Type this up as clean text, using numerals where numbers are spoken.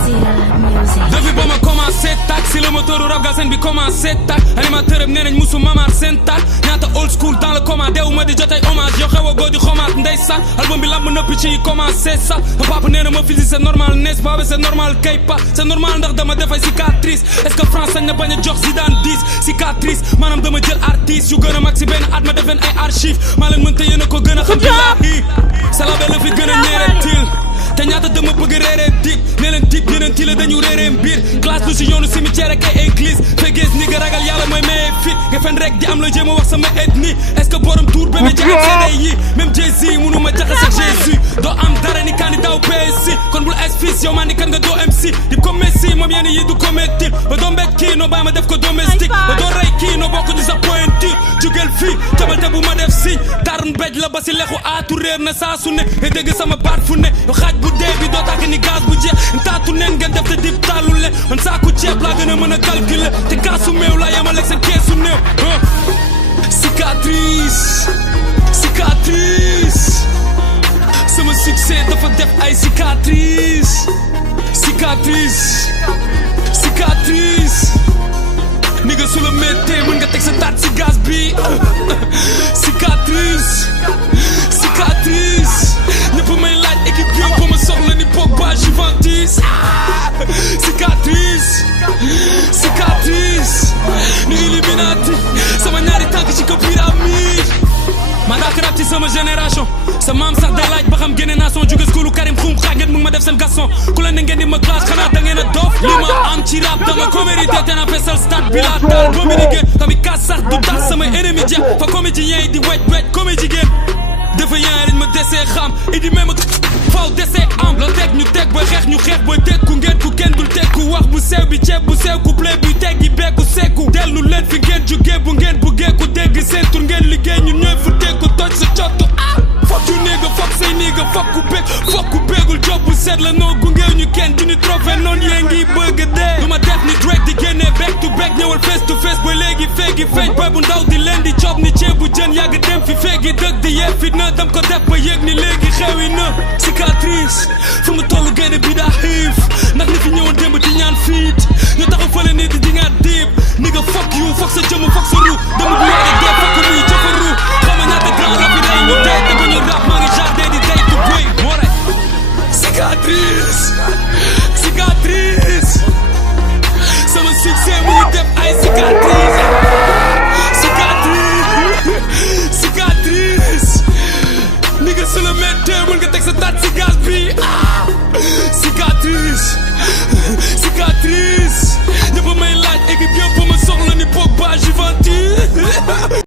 Depuis ba ma commencé tak si le moteur rap Galsen bi commencé tak animateur am nee nañ musu mamaar seen tak ñaata old school dans le coma deewu ma di jotay hommage yow xew a góor di xomaat ndeysaan album bi lamb nëpp ci commencé sax ma papa nee na ma fisi c'est normal n'est-ce pas c'est normal kay pa c'est normal ndax dama defay cicatrice est-ce que France sañ na bañ a jox Zidane 10 cicatrice maanaam dama jël artiste yu gën a mag si benn at ma def leen ay archive maa leen mën te yéen a ko gën a xam billahi salabe la fi gën a ñeeretil te ñaata dama bëgg réeree dib ne leen dib yeneen ti la dañu réeree mbir classe lu si yoonu cimetière ak ay église fegees ni nga ragal yàlla mooy maye fit nga fen rek di am la jéem a wax sama ethnie est-ce que borom tour bébé ci ak CD yi même Jay-Z mënu ma jaxase ak Jésus doo am dara ni candidat wu PSC kon bul espèce yow maa ni kan nga doo MC di ko Messi moom yenn yi du ko métti ba doo mbéj kii noo bàyyi ma def ko domestique ba doo rey kii noo bokk di sa pointure jugel fii tabalte bu ma def signe tarn béj la ba si lexu aatu réer na saa su ne e dégg sama baat fu ne bu dee bi doo tàkk ni gaz bu jeex taatu neen ngeen def te dib taalu le man saaku ceeb laa gën a mën a calculer te kaasu meew laa yemaleeg seen keesu néew cicatrice cicatrice sama succès dafa def ay cicatrice cicatrice cicatrice ni nga su la méttee mën nga teg sa taat si gaz bi cicatrice cicatrice ñëpp may laaj équipe bi ba ma soxla ni Pogba Juventus cicatrice cicatrice ni Illuminati sama ñaari tànk ci ko pyramide ma daa rap ci sama génération sa maam sax day laaj ba xam génne naa son jóge schoolu Karim Xrum Xax ngeen mu ngi ma def seen garçon ku la ne ngeen di ma classe xanaa da ngeen a dof li ma am ci rap dama ko mérité te na fesal stade bi laa taal communiqué tamit kaas sax du tax sama ennemi jeex fa comédien yi di wet comédie géen dafa yaariñ ma desee xam idi même faw desee am loo teg ñu teg ba xeex ñu xeex ba tekku ngeen ku kenn dul tekku wax bu sew bi ceeb bu sew ku blé bi teggi beeku sekku dellu leen fi ngeen jógee bu ngeen buggee ku dégg seen tur ngeen liggéey ñun ñooy fu tekku toj sa cottu fokk yu néega fokk say néega fokk ku béegul job bu seet la noo gungeew ñu kenn du ñu trophée noonu yee ngi bëgg dee du ma def ni Drake di génnee back to back ñëwal face to face ba léegi feegi feeñ boy bu ndaw di leen di job ni ceeb bu jën yàgg dem fi feegi dëgg di yee fit na dam ko def ba yëg ni léegi xewi na cicatrice fu mu tollu gaynde bi daa xiif ndax ni fi ñëwoon démb di ñaan fiit ñu taxaw fële nii di dingaat diib ni nga fokk yu fokk sa jëmm fokk sa ru dama bu yàgg dee fokk muy jëfaru xama ñaata grand rap yi day ñu dee te ba ñu rap maa ngi jardin di day du boy moo rek cicatrice cicatrice sama succès mu ngi def ay cicatrice